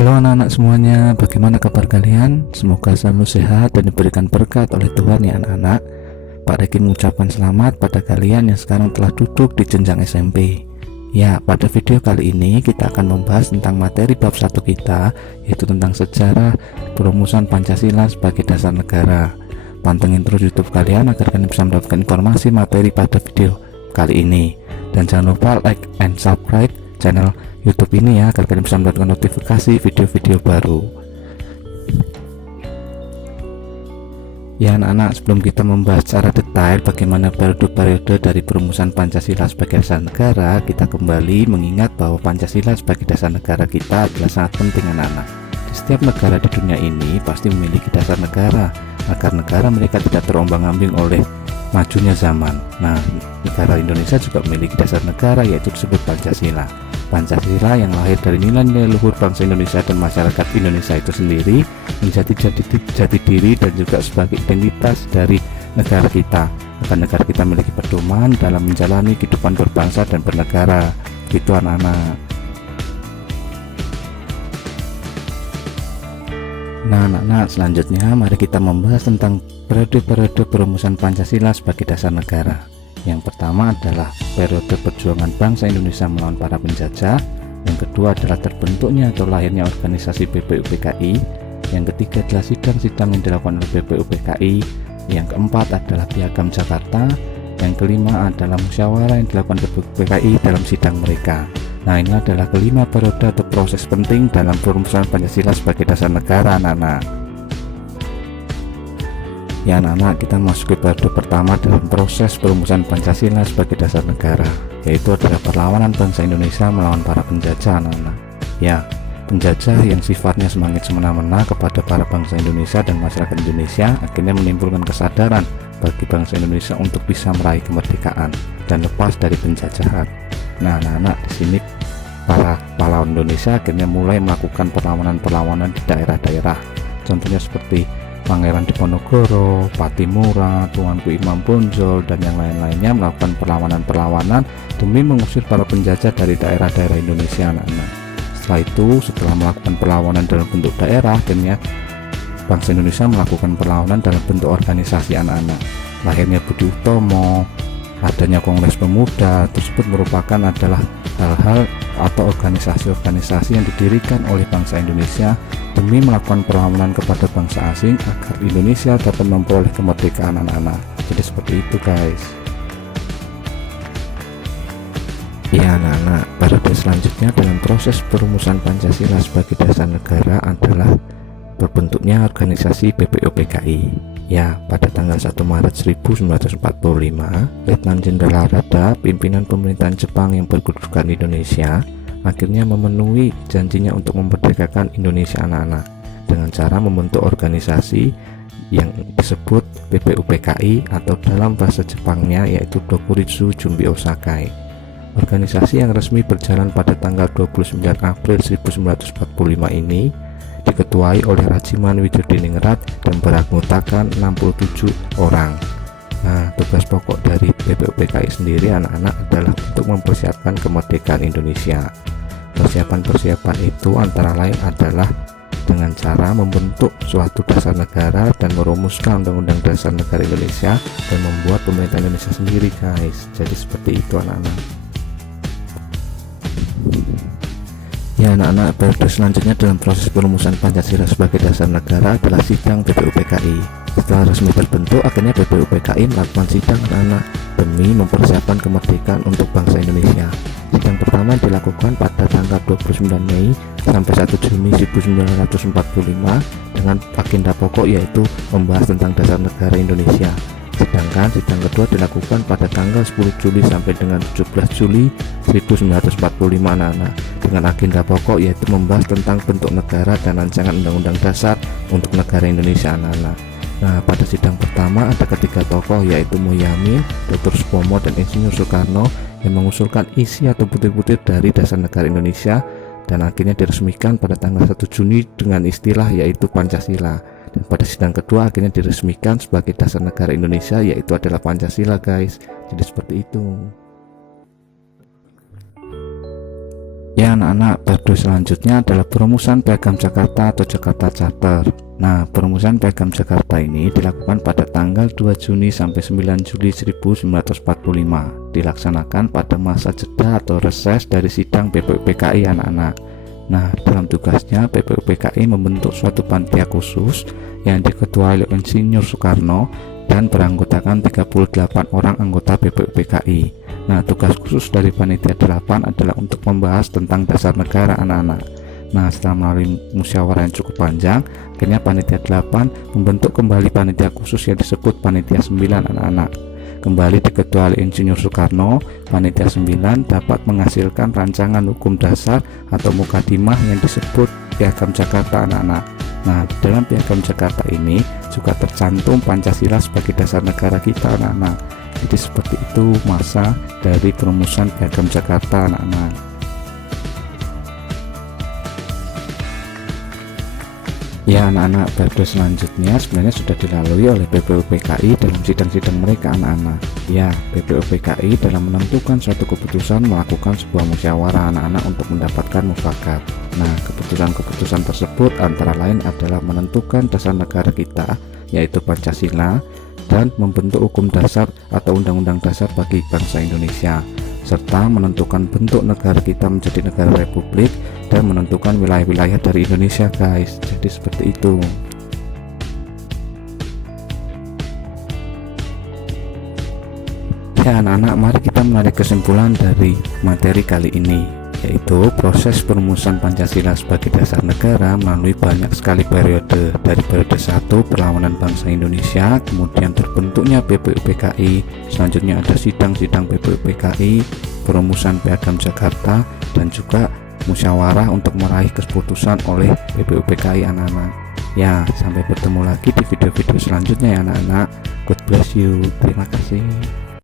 Halo anak-anak semuanya, bagaimana kabar kalian? Semoga selalu sehat dan diberikan berkat oleh Tuhan ya anak-anak. Pak Reki mengucapkan selamat pada kalian yang sekarang telah duduk di jenjang SMP. Ya, pada video kali ini kita akan membahas tentang materi bab 1 kita, yaitu tentang sejarah perumusan Pancasila sebagai dasar negara. Pantengin terus YouTube kalian agar kalian bisa mendapatkan informasi materi pada video kali ini. Dan jangan lupa like and subscribe channel YouTube ini ya, agar kalian bisa mendapatkan notifikasi video-video baru. Ya anak-anak, sebelum kita membahas secara detail bagaimana periode-periode dari perumusan Pancasila sebagai dasar negara, kita kembali mengingat bahwa Pancasila sebagai dasar negara kita adalah sangat penting anak-anak. Di setiap negara di dunia ini pasti memiliki dasar negara, agar negara mereka tidak terombang-ambing oleh majunya zaman. Nah, negara Indonesia juga memiliki dasar negara, yaitu disebut Pancasila. Pancasila yang lahir dari nilai-nilai luhur bangsa Indonesia dan masyarakat Indonesia itu sendiri menjadi jati diri dan juga sebagai identitas dari negara kita, agar negara kita memiliki pedoman dalam menjalani kehidupan berbangsa dan bernegara. Gitu anak-anak. Nah anak-anak, selanjutnya mari kita membahas tentang periode-periode perumusan Pancasila sebagai dasar negara. Yang pertama adalah periode perjuangan bangsa Indonesia melawan para penjajah. Yang kedua adalah terbentuknya atau lahirnya organisasi BPUPKI. Yang ketiga adalah sidang-sidang yang dilakukan oleh BPUPKI. Yang keempat adalah Piagam Jakarta. Yang kelima adalah musyawarah yang dilakukan BPUPKI dalam sidang mereka. Nah, ini adalah kelima periode atau proses penting dalam perumusan Pancasila sebagai dasar negara anak-anak. Ya anak-anak, kita masuk ke periode pertama dalam proses perumusan Pancasila sebagai dasar negara, yaitu adalah perlawanan bangsa Indonesia melawan para penjajah anak-anak. Ya, penjajah yang sifatnya semakin semena-mena kepada para bangsa Indonesia dan masyarakat Indonesia akhirnya menimbulkan kesadaran bagi bangsa Indonesia untuk bisa meraih kemerdekaan dan lepas dari penjajahan. Nah anak-anak, di sini para pahlawan Indonesia akhirnya mulai melakukan perlawanan-perlawanan di daerah-daerah. Contohnya seperti Pangeran Diponegoro, Patimura, Tuanku Imam Bonjol, dan yang lain-lainnya melakukan perlawanan-perlawanan demi mengusir para penjajah dari daerah-daerah Indonesia anak-anak. Setelah itu, setelah melakukan perlawanan dalam bentuk daerah, akhirnya bangsa Indonesia melakukan perlawanan dalam bentuk organisasi anak-anak. Lahirnya Budi Utomo, adanya Kongres Pemuda tersebut merupakan adalah hal-hal atau organisasi-organisasi yang didirikan oleh bangsa Indonesia demi melakukan perlawanan kepada bangsa asing agar Indonesia dapat memperoleh kemerdekaan anak-anak. Jadi seperti itu guys. Ya anak-anak, periode selanjutnya dalam proses perumusan Pancasila sebagai dasar negara adalah terbentuknya organisasi BPUPKI. Ya, pada tanggal 1 Maret 1945, Letnan Jenderal Harada, pimpinan pemerintahan Jepang yang berkedudukan di Indonesia, akhirnya memenuhi janjinya untuk memerdekakan Indonesia anak-anak dengan cara membentuk organisasi yang disebut BPUPKI atau dalam bahasa Jepangnya yaitu Dokuritsu Jumbi Osakai. Organisasi yang resmi berjalan pada tanggal 29 April 1945 ini diketuai oleh Rajiman Widodiningrat dan beranggotakan 67 orang. Nah, tugas pokok dari BPUPKI sendiri anak-anak adalah untuk mempersiapkan kemerdekaan Indonesia. Persiapan-persiapan itu antara lain adalah dengan cara membentuk suatu dasar negara dan merumuskan Undang-Undang Dasar Negara Indonesia dan membuat pemerintah Indonesia sendiri guys. Jadi seperti itu anak-anak. Ya anak-anak, periode selanjutnya dalam proses perumusan Pancasila sebagai dasar negara adalah sidang BPUPKI. Setelah resmi terbentuk, akhirnya BPUPKI melakukan sidang anak-anak demi mempersiapkan kemerdekaan untuk bangsa Indonesia. Sidang pertama dilakukan pada tanggal 29 Mei sampai 1 Juni 1945 dengan agenda pokok yaitu membahas tentang dasar negara Indonesia. Sedangkan sidang kedua dilakukan pada tanggal 10 Juli sampai dengan 17 Juli 1945 anak-anak dengan agenda pokok yaitu membahas tentang bentuk negara dan rancangan undang-undang dasar untuk negara Indonesia anak-anak. Nah, pada sidang pertama ada ketiga tokoh yaitu Mohaimin, Dr. Supomo, dan Insinyur Soekarno yang mengusulkan isi atau butir-butir dari dasar negara Indonesia dan akhirnya diresmikan pada tanggal 1 Juni dengan istilah yaitu Pancasila. Dan pada sidang kedua akhirnya diresmikan sebagai dasar negara Indonesia yaitu adalah Pancasila guys. Jadi seperti itu. Ya anak-anak, periode selanjutnya adalah perumusan Piagam Jakarta atau Jakarta Charter. Nah, perumusan Piagam Jakarta ini dilakukan pada tanggal 2 Juni sampai 9 Juli 1945, dilaksanakan pada masa jeda atau reses dari sidang BPUPKI anak-anak. Nah, dalam tugasnya BPUPKI membentuk suatu panitia khusus yang diketuai oleh Insinyur Soekarno dan beranggotakan 38 orang anggota BPUPKI. Nah, tugas khusus dari panitia 8 adalah untuk membahas tentang dasar negara anak-anak. Nah, setelah melalui musyawarah yang cukup panjang, akhirnya panitia 8 membentuk kembali panitia khusus yang disebut panitia 9 anak-anak. Kembali diketuai oleh Insinyur Soekarno, panitia 9 dapat menghasilkan rancangan hukum dasar atau mukadimah yang disebut Piagam Jakarta anak-anak. Nah, dalam Piagam Jakarta ini juga tercantum Pancasila sebagai dasar negara kita anak-anak. Jadi seperti itu masa dari perumusan Piagam Jakarta anak-anak. Ya anak-anak, periode selanjutnya sebenarnya sudah dilalui oleh BPUPKI dalam sidang-sidang mereka anak-anak. Ya, BPUPKI dalam menentukan suatu keputusan melakukan sebuah musyawarah anak-anak untuk mendapatkan mufakat. Nah, keputusan-keputusan tersebut antara lain adalah menentukan dasar negara kita, yaitu Pancasila, dan membentuk hukum dasar atau undang-undang dasar bagi bangsa Indonesia, serta menentukan bentuk negara kita menjadi negara republik dan menentukan wilayah-wilayah dari Indonesia guys. Jadi seperti itu. Ya anak-anak, mari kita menarik kesimpulan dari materi kali ini, yaitu proses perumusan Pancasila sebagai dasar negara melalui banyak sekali periode. Dari periode 1 perlawanan bangsa Indonesia, kemudian terbentuknya BPUPKI, selanjutnya ada sidang-sidang BPUPKI, perumusan Piagam Jakarta, dan juga musyawarah untuk meraih keputusan oleh BPUPKI anak-anak. Ya, sampai bertemu lagi di video-video selanjutnya ya anak-anak. God bless you. Terima kasih.